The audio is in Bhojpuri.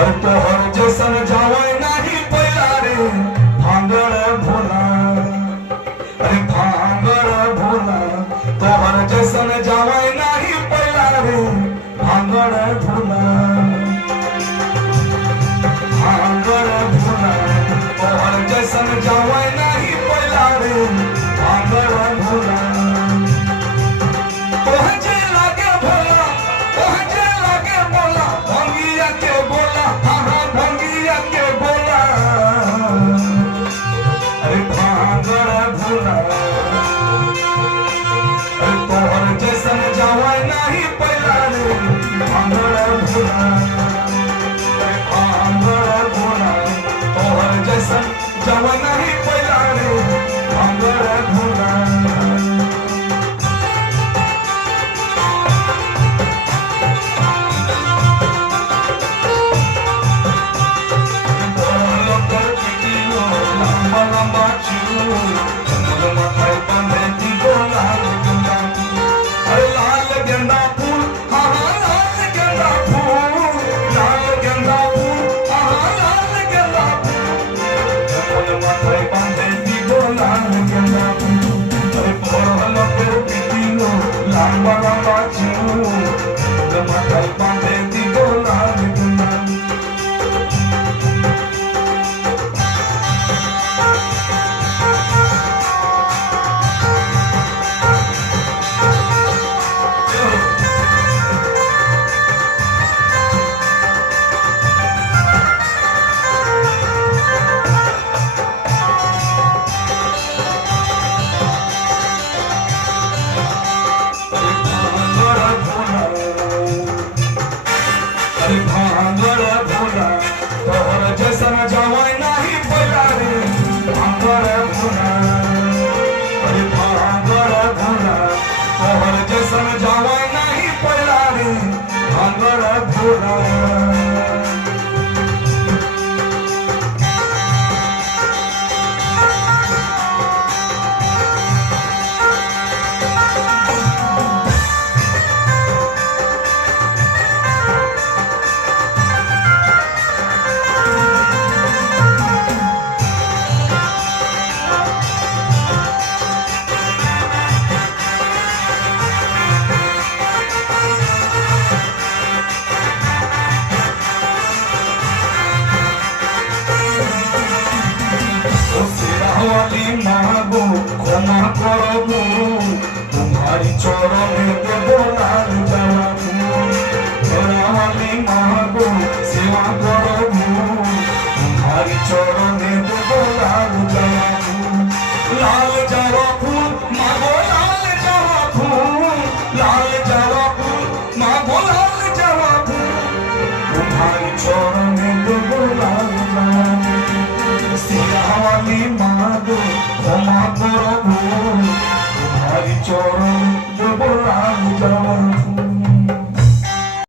और तोहर जैसन जावे नहीं पैला रे भांगर भोला। अरे भांगर भोला तोहर जैसन जावे नहीं पैला रे भांगर भोला। भांगर भोला तोहर जैसन जावे नहीं पैला रे भांगर भोला। पहुंचे लागे भोला पहुंचे लागे बोला भंगिया के बोला हाँ हाँ भंगिया के बोला। अरे भांगर भोला अरे तोहर जैसन जावा नहीं पैला रे भांगर भोला। अरे भांगर भोला तोहर जैसन जावा नहीं पैला रे भांगर भोला। भांगर भोला तोहर जैसन जावा नहीं पैला रे भांगर भोला। अरे भांगर भोला तोहर जैसन जावा नहीं पैला रे भांगर भोला। मांगो क्षमा करबो तुम्हारी चरणे देबो लाल जाबो। वाली मांगो सेवा करबो तुम्हारी चरणे देबो लाल जाबो। लाल जाबो